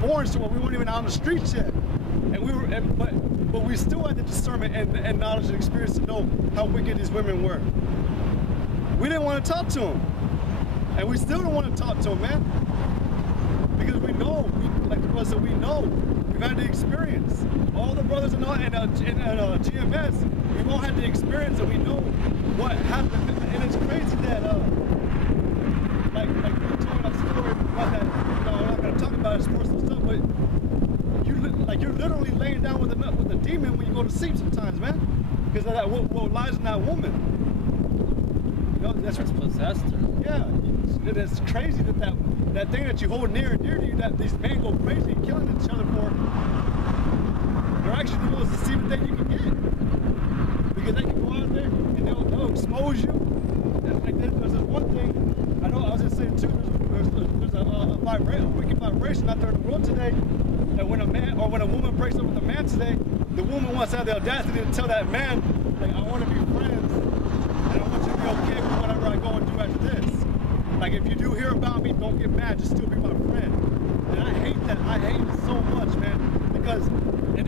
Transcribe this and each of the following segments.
born to it. We weren't even out on the streets yet. And we were, but we still had the discernment and knowledge and experience to know how wicked these women were. We didn't want to talk to them. And we still don't want to talk to them, man. Because we know, like the brother said, we know. We've had the experience. All the brothers in GMS, we've all had the experience and we know what happened. And it's crazy that, like you told that story about that, I'm not going to talk about it, personal stuff, but you're literally laying down with a demon when you go to sleep sometimes, man. Because of that, what lies in that woman. You know, that's what's possessed her. Yeah, it's crazy that thing that you hold near and dear to you, that these men go crazy and killing each other for, they're actually the most deceiving thing you can get. Because they can go out there and they'll expose you. Like there's this one thing, I know I was just saying too, there's a wicked vibration out there in the world today, that when a man or when a woman breaks up with a man today, the woman wants to have the audacity to tell that man, like, I want to be friends, and I want you to be okay with whatever I go and do after this. Like, if you do hear about me, don't get mad, just still be my friend. And I hate that. I hate it so much, man. Because, and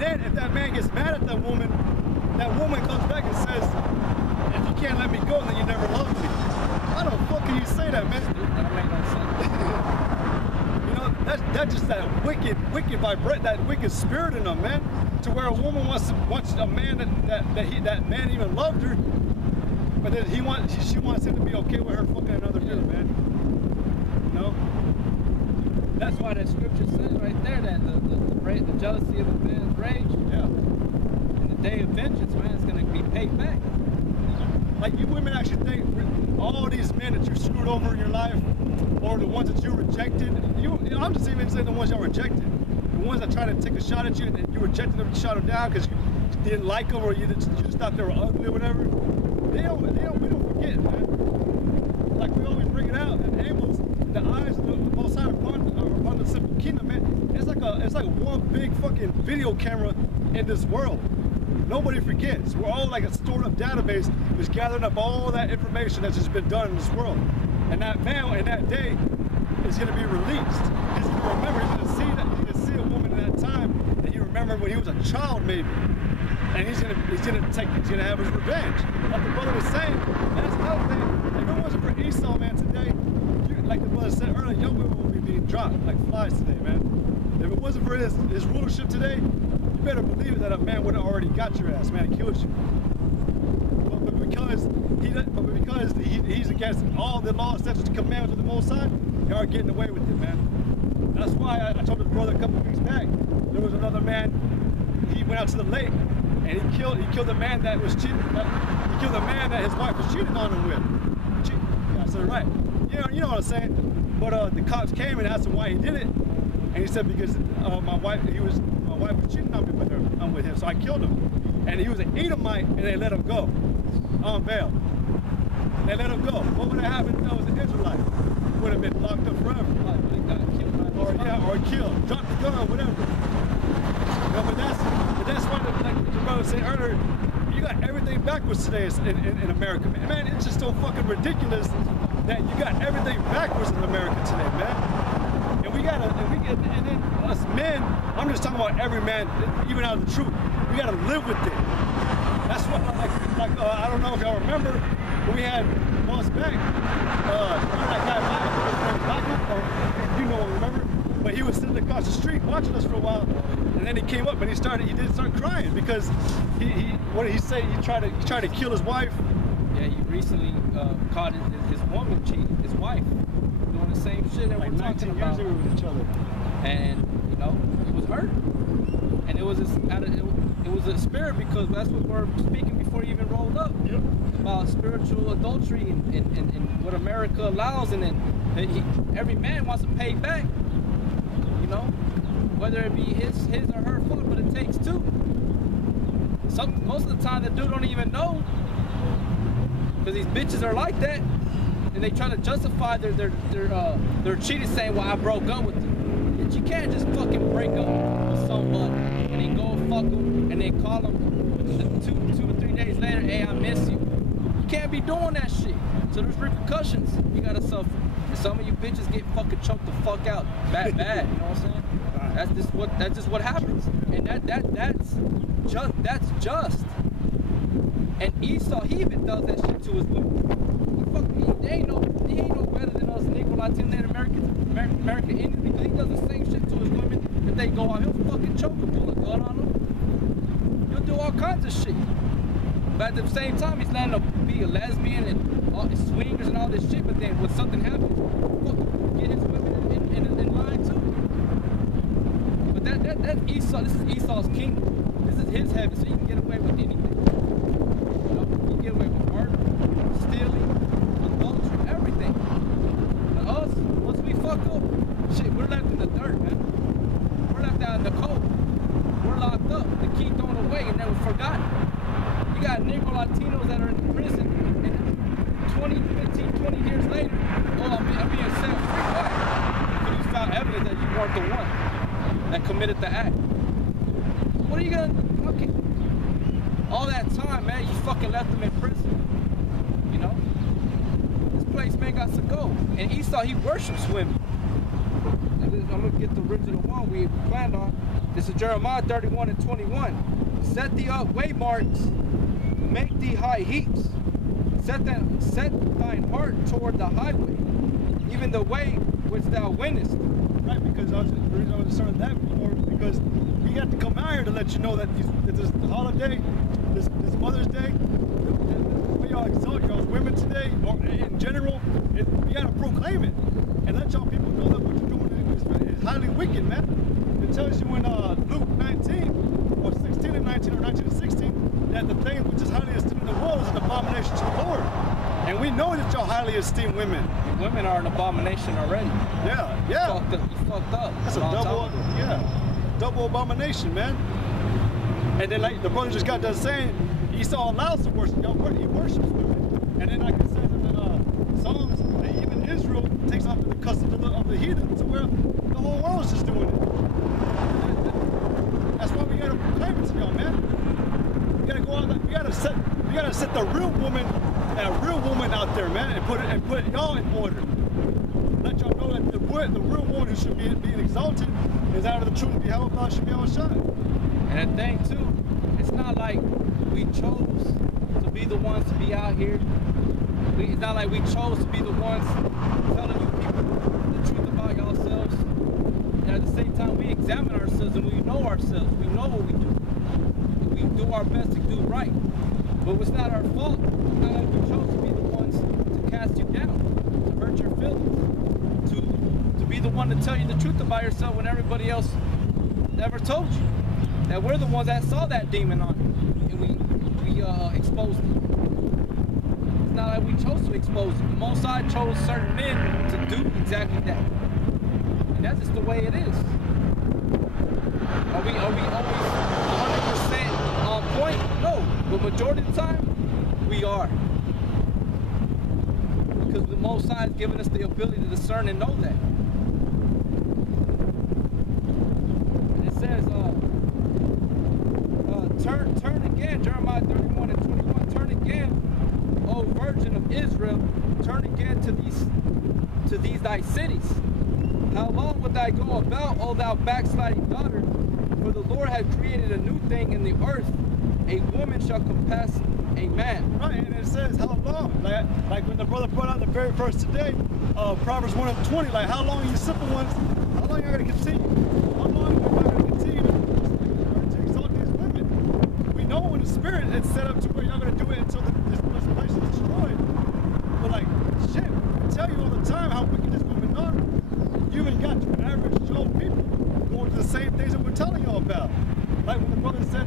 then if that man gets mad at that woman comes back and says, if you can't let me go, then you never loved me. How the fuck can you say that, man? That makes no sense. You know, that's just that wicked vibrate, that wicked spirit in them, man. To where a woman wants a man that man even loved her, but then she wants him to be okay with her fucking another dude, man. You know? That's why that scripture says right there that the jealousy of a man's rage. Yeah. And the day of vengeance, man, is gonna be paid back. Like, you women actually think all these men that you screwed over in your life, or the ones that you rejected, I'm just even saying the ones y'all rejected. The ones that tried to take a shot at you and you rejected them and shot them down because you didn't like them or you just thought they were ugly or whatever. We don't forget, man. Like, we always bring it out, and Amos, the eyes of the Most High upon the simple kingdom, man. It's like one big fucking video camera in this world. Nobody forgets. We're all like a stored up database that's gathering up all that information that's just been done in this world. And that man in that day is going to be released. He's going to remember. He's going to see a woman in that time that he remembered when he was a child, maybe. And he's gonna have his revenge. Like the brother was saying, that's another thing. If it wasn't for Esau, man, today, like the brother said earlier, young women would be being dropped like flies today, man. If it wasn't for his rulership today, you better believe that a man would have already got your ass, man, and killed you. But because he's against all the law, statutes, and commandments of the Most High, they are getting away with it, man. That's why I told his brother a couple of weeks back, there was another man, he went out to the lake, and he killed the man that was cheating. He killed the man that his wife was cheating on him with. Yeah, I said it right. You know what I'm saying? But the cops came and asked him why he did it, and he said because my wife was cheating on me with him, so I killed him. And he was an Edomite, and they let him go on bail. They let him go. What would have happened if that was an Israelite? He would have been locked up forever. They got killed. Or killed, dropped the gun, whatever. No, but that's why, like the brother was saying earlier, you got everything backwards today in America, man. Man, it's just so fucking ridiculous that you got everything backwards in America today, man. And then us men, I'm just talking about every man, even out of the truth, we gotta live with it. That's what, I don't know if y'all remember, when we had months back, that guy, Michael, you know, remember? But he was sitting across the street watching us for a while, and then he came up and he did start crying because what did he say? He tried to kill his wife. Yeah, he recently caught his woman cheating, his wife, doing the same shit that like we're talking about. 19 years ago with each other. And you know, it was hurt, and it was a spirit, because that's what we're speaking before you even rolled up. Yep. About spiritual adultery and what America allows, and then every man wants to pay back. You know, whether it be his or her fault, but it takes two. Most of the time, the dude don't even know, because these bitches are like that, and they try to justify their cheating, saying, "Well, I broke up with them." But you can't just fucking break up with someone and then go and fuck them and then call them 2 or 3 days later, "Hey, I miss you." You can't be doing that shit. So there's repercussions you gotta suffer. And some of you bitches get fucking choked the fuck out bad, you know what I'm saying? That's just what happens. And that's just. And Esau, he even does that shit to his women. He ain't no better than us Negro, Latino, and American Indians, because he does the same shit to his women. If they go out, he'll fucking choke them, pull a gun on them. He'll do all kinds of shit. But at the same time, he's letting them be a lesbian and all swingers and all this shit. But then when something happens, get his women in line too. But that's Esau. This is Esau's kingdom. This is his heaven, so he can get away with anything. You get away with murder, stealing, adultery, everything. But us, once we fuck up, shit, we're left in the dirt, man. We're left out in the cold. We're locked up. The key thrown away and then we're forgotten. You got Negro Latinos that are in prison, and 20 years later, I'm being set free. Why? Because you found evidence that you weren't the one that committed the act. What are you gonna fucking? All that time, man, you fucking left them in prison. You know? This place, man, got to go. And Esau, he worships women. I'm gonna get the original one we planned on. This is Jeremiah 31:21. Set thee up waymarks, make thee high heaps. Set thine heart toward the highway, even the way which thou winnest. Right, because the reason I was starting that before, because we got to come out here to let you know that this holiday, this Mother's Day, we all exalt y'all's women today, or in general, we got to proclaim it and let y'all people know that what you're doing is highly wicked, man. It tells you in Luke 19, or 16 and 19, or 19 and 16, that the thing which is highly esteemed in the world is an abomination to the Lord. And we know that y'all highly esteemed women. Women are an abomination already. Yeah. You fucked up. That's a double abomination, man. And then, like the brother just got done saying, Esau allows to worship. Y'all, he worships women. And then, like it says in the Psalms, that even Israel takes off the customs of the heathen, to where the whole world's just doing it. That's why we gotta proclaim it to y'all, man. We gotta go out. We gotta set the real woman out there, man, and put y'all in order. Let y'all know that the real one who should be being exalted is out of the truth. How about should be outshine. And the thing too, it's not like we chose to be the ones to be out here. It's not like we chose to be the ones telling you people the truth about yourselves. And at the same time, we examine ourselves and we know ourselves. We know what we do. We do our best to do right. But it's not our fault. It's not like we chose to be the ones to cast you down, to hurt your feelings, to be the one to tell you the truth about yourself when everybody else never told you. That we're the ones that saw that demon on you, and we exposed it. It's not like we chose to expose it. The Most High chose certain men to do exactly that. And that's just the way it is. Are we always 100% on point? No. But majority of the time, we are. Because the Most High has given us the ability to discern and know that. And it says, turn again, Jeremiah 31:21, turn again, O virgin of Israel, turn again to these thy cities. How long wilt thou go about, O thou backsliding daughter? For the Lord hath created a new thing in the earth. A woman shall compass a man. Right, and it says how long? Like when the brother brought out the very first today, Proverbs 1:20, like how long you simple ones, how long are you going to continue? How long are you going to continue to exalt these women? We know in the spirit it's set up to where you're going to do it until this place is destroyed. But like, shit, I tell you all the time how wicked these women are. You even got your average Joe people going to the same things that we're telling y'all about. Like when the brother said,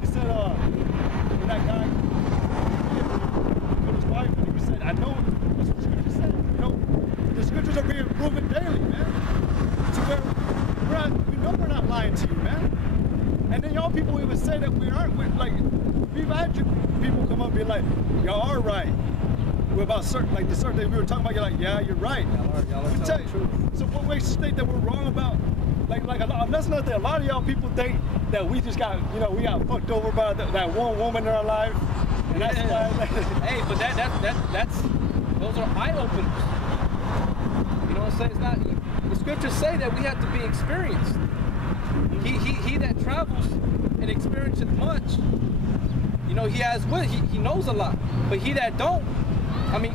he said, when that guy killed his wife, and he said, I know that's what the scripture said. You know, the scriptures are being proven daily, man. To where we know we're not lying to you, man. And then y'all people even say that we aren't. We've had people come up and be like, y'all are right. We're about certain, like the certain things we were talking about. You're like, yeah, you're right. Y'all are telling the truth. So what makes you think that we're wrong about? That's another thing. A lot of y'all people think that we just got, we got fucked over by that one woman in our life, and that's why. Hey, but those are eye openers. You know what I'm saying? It's not. The scriptures say that we have to be experienced. He that travels and experiences much, you know, he knows a lot. But he that don't, I mean,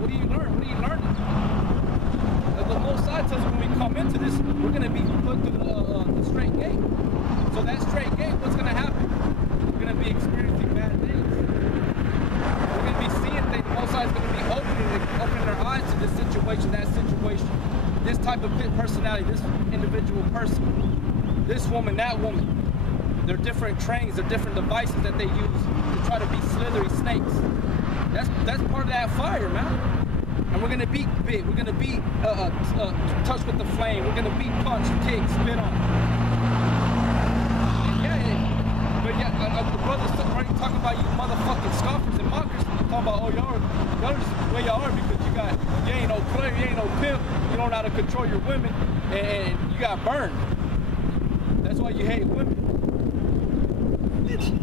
what do you learn? What are you learning? The Most High tells us when we come into this, we're going to be put through the straight gate. So that straight gate, what's going to happen? We're going to be experiencing bad things. We're going to be seeing things. The Most High is going to be opening our eyes to this situation, that situation, this type of personality, this individual person, this woman, that woman. They're different trains, they're different devices that they use to try to be slithery snakes. That's part of that fire, man. And we're gonna be big. We're gonna be touched with the flame. We're gonna be punched, kicked, spit on. But the brothers already talking about you motherfucking scoffers and mockers. Talking about, oh, y'all just the way y'all are because you ain't no player, you ain't no pimp, you don't know how to control your women, and you got burned. That's why you hate women.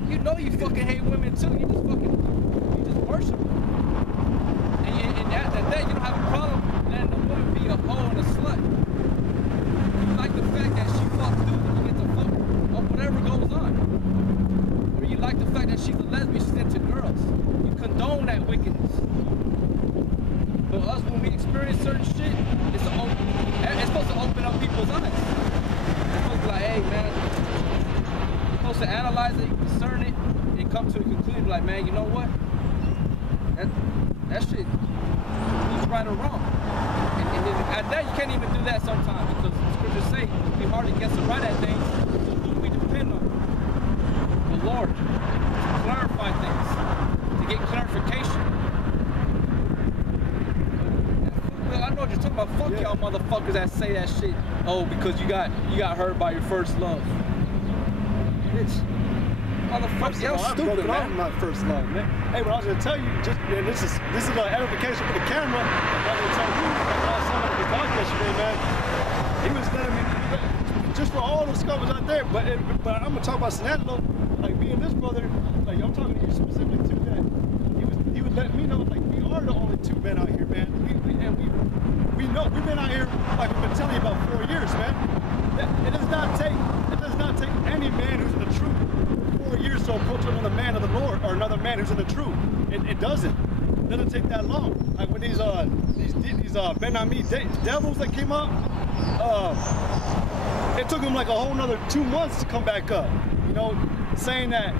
You know you fucking hate women too. You just worship them. And that you don't have a problem letting a woman be a hoe and a slut. You like the fact that she fucks dudes and you get to fuck her, or whatever goes on. Or you like the fact that she's a lesbian, she's into girls. You condone that wickedness. But us, when we experience certain shit, it's supposed to open up people's eyes. It's supposed to be like, hey man, you're supposed to analyze it, discern it, and come to a conclusion like, man, you know what? That shit is right or wrong. And at that, you can't even do that sometimes because the scriptures say we hardly get to right at things. So who do we depend on? The Lord. To clarify things. To get clarification. I know what you're talking about. Fuck y'all motherfuckers that say that shit. Oh, because you got hurt by your first love. Bitch. Motherfuckers, y'all stupid, man. I'm not first love, man. Hey, but I was gonna tell you, this is an edification for the camera. I was gonna tell you, like I saw on the podcast yesterday, man. He was letting me, just for all the scuffles out there. But I'm gonna talk about Sinatlo, like me and this brother. Like I'm talking to you specifically too. That he was letting me know, like we are the only two men out here, man. We know we've been out here, like we've been telling you about 4 years, man. It does not take any man who's in the truth 4 years to approach another man of the Lord or another man who's in the truth. It doesn't. It doesn't take that long. Like when these Ben-Ami devils that came up, it took them like a whole nother 2 months to come back up. You know, saying that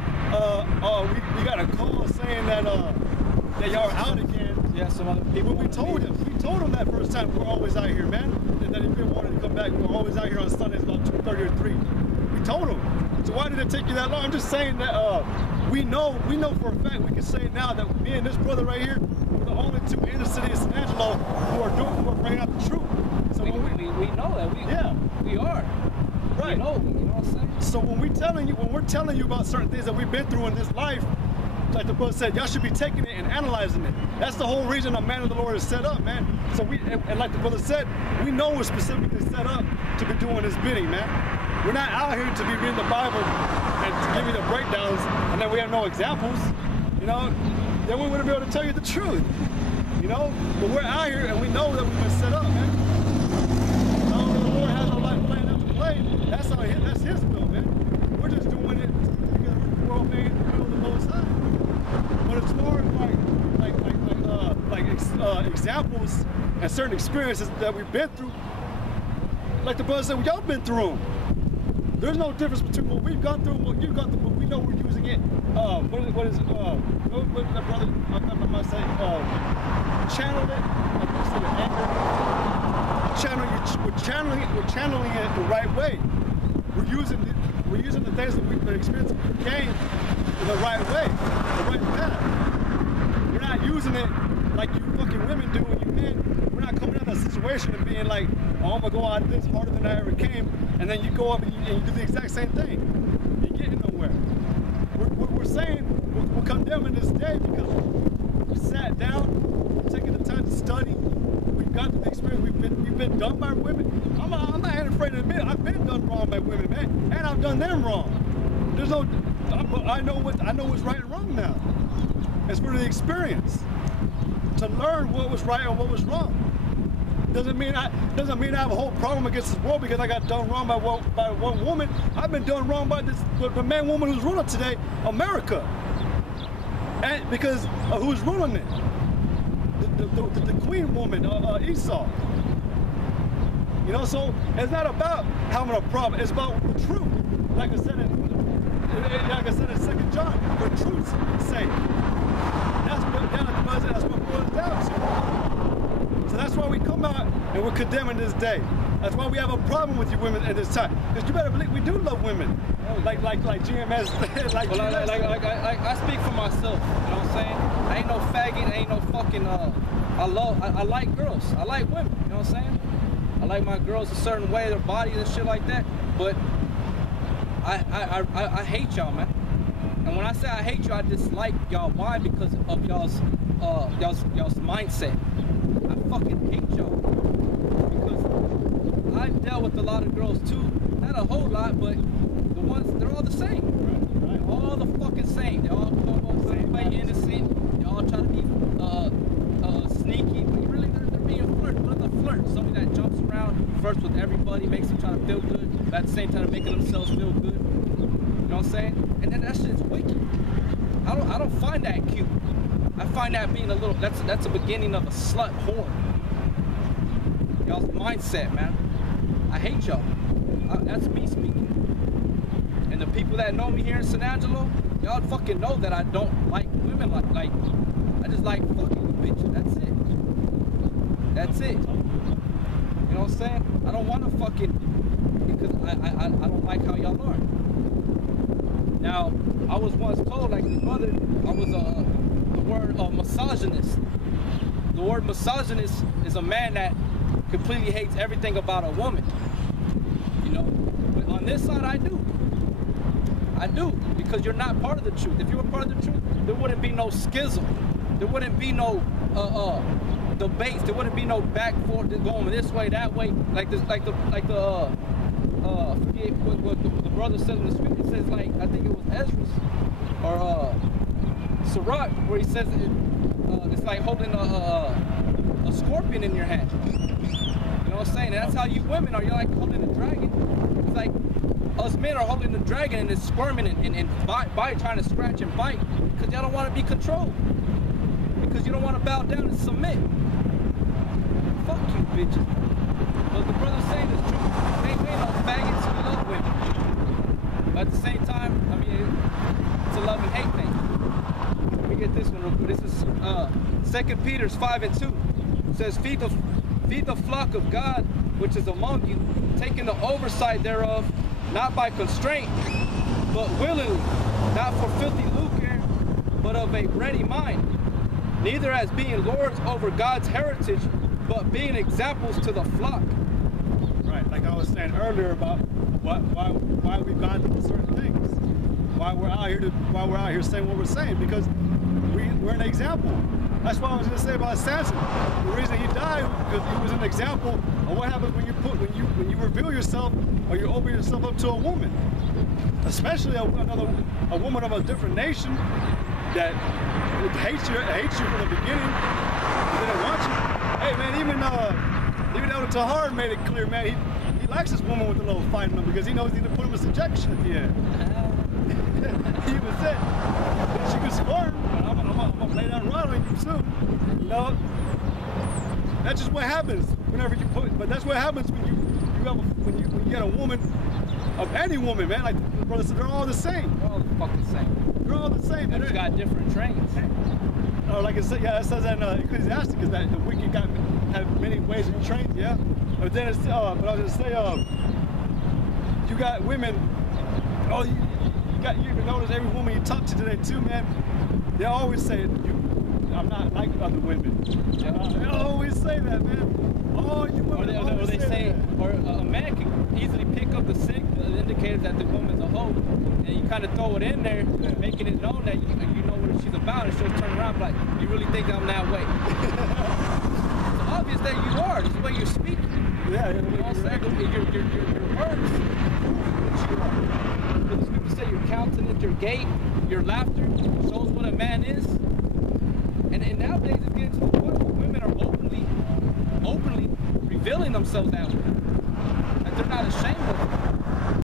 we got a call saying that y'all are out again. Yeah, some other people. We told him that first time we're always out here, man. That if they wanted to come back, we're always out here on Sundays about 2:30 or 3. We told him. So why did it take you that long? I'm just saying that we know for a fact, we can say now that me and this brother right here, we're the only two in the city of San Angelo who are bringing out the truth. So we know that. We are. Right. We know what I'm saying? So when we're telling you about certain things that we've been through in this life, like the brother said, y'all should be taking it and analyzing it. That's the whole reason a man of the Lord is set up, man. So and like the brother said, we know we're specifically set up to be doing his bidding, man. We're not out here to be reading the Bible and to give you the breakdowns, and then we have no examples, you know. Then we wouldn't be able to tell you the truth, you know. But we're out here and we know that we've been set up, man. Now the Lord has a life plan out to play. That's His will, man. We're just doing it because we're all made in the will of the Most High. But as far as examples and certain experiences that we've been through, like the brother said, y'all been through them. There's no difference between what we've gone through and what you've gone through, but we know we're using it. What is that brother? I might say, channel it. We're channeling it the right way. We're using the things that we've been experiencing gain in the right way, the right path. We're not using it like you fucking women do and you men. We're not coming out of that situation and being like, oh, I'm gonna go out this harder than I ever came, and then you go up and you do the exact same thing. You're getting nowhere. We're saying we're condemning this day because we sat down, taking the time to study. We've got the experience. We've been done by women. I'm not afraid to admit I've been done wrong by women, man, and I've done them wrong. There's no, I know what's right and wrong now. It's for the experience to learn what was right and what was wrong. Doesn't mean I have a whole problem against this world because I got done wrong by one woman. I've been done wrong by the man woman who's ruling today, America. And because of who's ruling it, the queen woman, Esau. You know, so it's not about having a problem. It's about the truth. Like I said in 2 John, for truth's sake. That's what it boils down to. So that's why we come out and we're condemning this day. That's why we have a problem with you women at this time. Because you better believe we do love women. Like GMS, like well, I speak for myself, you know what I'm saying? I ain't no faggot, I ain't no fucking, I like girls, I like women, you know what I'm saying? I like my girls a certain way, their bodies and shit like that, but I hate y'all, man. And when I say I hate you, I dislike y'all. Why? Because of y'all's mindset. I fucking hate y'all. Because I've dealt with a lot of girls too. Not a whole lot, but the ones, they're all the same. Right. All the fucking same. They all play innocent. They all try to be sneaky, but really they're being flirt. But a flirt, somebody that jumps around, flirts with everybody, makes them try to feel good, but at the same time making themselves feel good. You know what I'm saying? And then that shit's wicked. I don't find that cute. I find that being a little, that's a beginning of a slut whore. Y'all's mindset, man. I hate y'all. That's me speaking. And the people that know me here in San Angelo, y'all fucking know that I don't like women like I just like fucking with bitches. That's it. That's it. You know what I'm saying? I don't want to fucking, because I don't like how y'all are. Now, I was once told, like this brother, I was the word misogynist. The word misogynist is a man that completely hates everything about a woman. You know, but on this side, I do. I do, because you're not part of the truth. If you were part of the truth, there wouldn't be no schism. There wouldn't be no debates. There wouldn't be no back and forth going this way, that way, like the forget what the brother said in the scripture. It says, like, I think it was Ezra or Sirach, where he says it's like holding a scorpion in your hand. You know what I'm saying? And that's how you women are. You're like holding a dragon. It's like us men are holding the dragon and it's squirming and bite, trying to scratch and bite because y'all don't want to be controlled. Because you don't want to bow down and submit. Fuck you, bitches. But the brother's saying is true. We ain't no faggots, we love women. But at the same time, I mean, it's a love and hate thing. Let me get this one real quick. This is 2 Peter 5:2. It says, feed the flock of God which is among you, taking the oversight thereof, not by constraint, but willingly, not for filthy lucre, but of a ready mind, neither as being lords over God's heritage, but being examples to the flock. Right, like I was saying earlier about why we've gone through certain things, why we're out here saying what we're saying, because we're an example. That's what I was going to say about Samson. The reason he died was because he was an example of what happens when you reveal yourself or you open yourself up to a woman, especially a woman of a different nation that hates you from the beginning. They didn't want you. Hey man, even Elder Tahar made it clear, man. He likes this woman with a little fight in him because he knows he need to put him in subjection at the end. He even said, she can squirm, but I'm gonna lay down right on you soon. You know, that's just what happens whenever you put. But that's what happens when you get a woman, of any woman, man. Like the brother said, they're all the same. They're all the fucking same. They're all the same. They just got different trains. Like it said, yeah, it says that in Ecclesiastes, is that the wicked have many ways of trains, yeah. But then it's, but I was gonna say, you got women. Oh, you even notice every woman you talk to today too, man. They always say, I'm not like other women. Yeah. They always say that, man. Oh, you women or they say or a man can easily pick up the indicators that the woman's a hoe, and you kind of throw it in there, making it known that you know what she's about, and she'll turn around like, you really think I'm that way? It's obvious that you are. It's the way you're speaking. Yeah, you know what I'm saying? Your words prove what you are. Because people say your countenance, your gait, your laughter shows what a man is. And nowadays it's getting to the point where women are openly revealing themselves that way. That they're not ashamed.